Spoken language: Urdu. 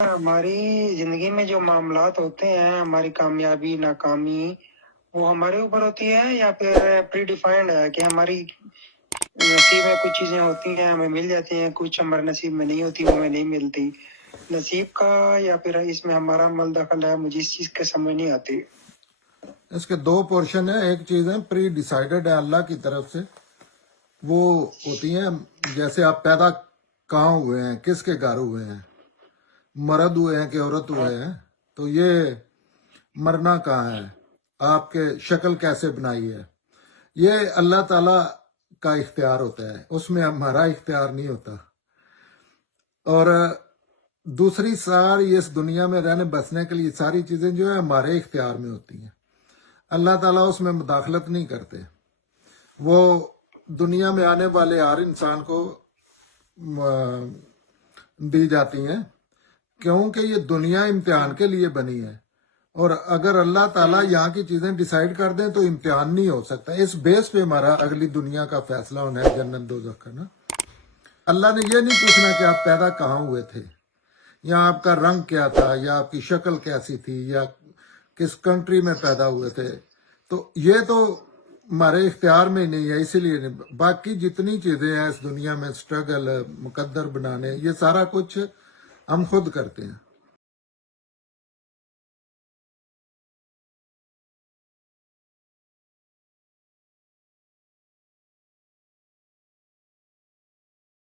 ہماری زندگی میں جو معاملات ہوتے ہیں، ہماری کامیابی ناکامی، وہ ہمارے اوپر ہوتی ہے یا پھر پری ڈیفائنڈ ہے کہ ہماری نصیب میں کچھ چیزیں ہوتی ہیں ہمیں مل جاتی ہیں، کچھ ہمارے نصیب میں نہیں ہوتی وہ ہمیں نہیں ملتی؟ نصیب کا یا پھر اس میں ہمارا عمل دخل ہے، مجھے اس چیز کے سمجھ نہیں آتی۔ اس کے دو پورشن ہیں. ایک چیز ہے پری ڈیسائیڈڈ ہے اللہ کی طرف سے، وہ ہوتی ہیں جیسے آپ پیدا کہاں ہوئے ہیں، کس کے گھر ہوئے ہیں، مرد ہوئے ہیں کہ عورت ہوئے ہیں، تو یہ مرنا کہاں ہے، آپ کے شکل کیسے بنائی ہے، یہ اللہ تعالی کا اختیار ہوتا ہے، اس میں ہمارا اختیار نہیں ہوتا. اور دوسری ساری اس دنیا میں رہنے بسنے کے لیے ساری چیزیں جو ہیں ہمارے اختیار میں ہوتی ہیں. اللہ تعالیٰ اس میں مداخلت نہیں کرتے. وہ دنیا میں آنے والے ہر انسان کو دی جاتی ہیں کیونکہ یہ دنیا امتحان کے لیے بنی ہے، اور اگر اللہ تعالیٰ یہاں کی چیزیں ڈیسائیڈ کر دیں تو امتحان نہیں ہو سکتا. اس بیس پہ ہمارا اگلی دنیا کا فیصلہ ہونا ہے، جنت دوزخ کا نا. اللہ نے یہ نہیں پوچھنا کہ آپ پیدا کہاں ہوئے تھے، یا آپ کا رنگ کیا تھا، یا آپ کی شکل کیسی تھی، یا کس کنٹری میں پیدا ہوئے تھے. تو یہ تو ہمارے اختیار میں نہیں ہے، اسی لیے نہیں. باقی جتنی چیزیں ہیں اس دنیا میں، سٹرگل، مقدر بنانے، یہ سارا کچھ ہم خود کرتے ہیں.